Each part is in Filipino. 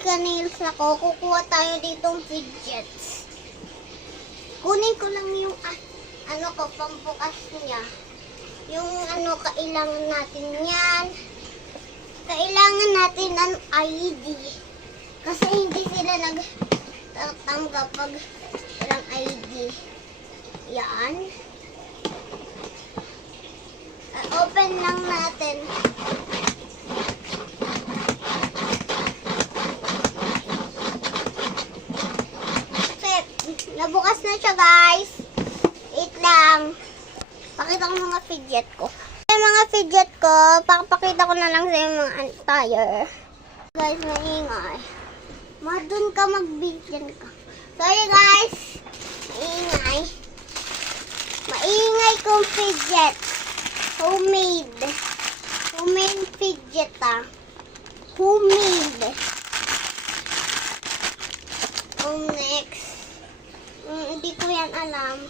nails ako, kukuha tayo ditong fidgets. Kunin ko lang yung pambukas niya. Yung kailangan natin yan. Kailangan natin ng ID. Kasi hindi sila nagtatanggap pag walang ID. Yan. Open lang natin. Set. Nabukas na siya, guys. Wait lang. Pakita ko mga fidget ko. Yung mga fidget ko, pakapakita ko na lang sa yung mga tire. Guys, maingay. Madun ka magbigyan ka. Sorry, guys. Maingay. Maingay kong fidget. Homemade. Homemade fidget, Homemade. Next. Hindi ko yan alam.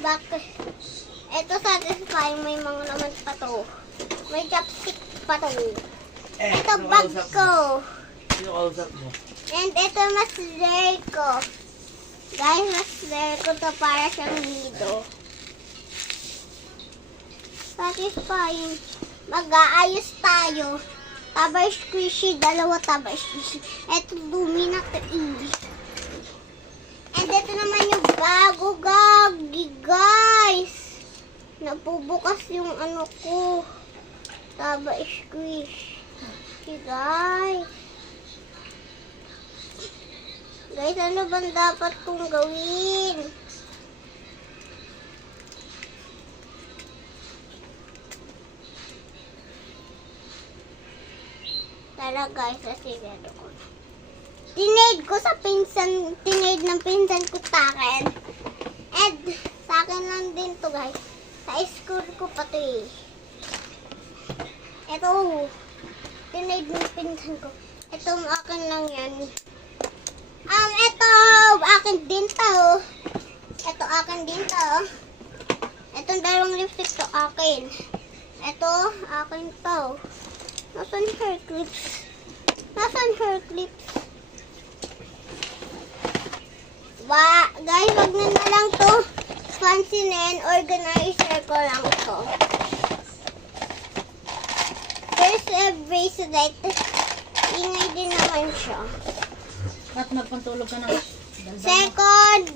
Bakit? Ito satisfying. May mga laman pa to. May chopstick pa to. Ito bag ko. Sino kausap mo? And ito masler ko. Guys, masler ko to para siyang nido. Satisfying. Mag-aayos tayo. Tabay squishy. Dalawa tabay squishy. Ito dumi na to. And ito naman yung bago gagi, guys. Napubukas yung ko. Tabay squish. Okay, guys. Guys, ano bang dapat kong gawin? Tara, guys, kasi gano'n ko. Tinade ko sa pinsan, tinade ng pinsan ko sa akin. And sa akin lang din to, guys. Sa school ko pa to eh. Ito, tinade ng pinsan ko. Ito, akin lang yan. Ito, akin din to. Ito, akin din to. Itong dalawang lipstick to, akin. Ito, akin to. Nasaan hair clips? Nasaan hair clips? Guys, wag na lang to. Pansinin, organizer ko lang to. There's a bracelet. Ingay din naman siya. At magpantulog ka ng Second,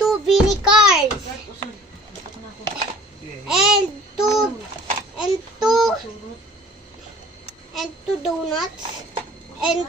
two Beanie cards. And two donuts. And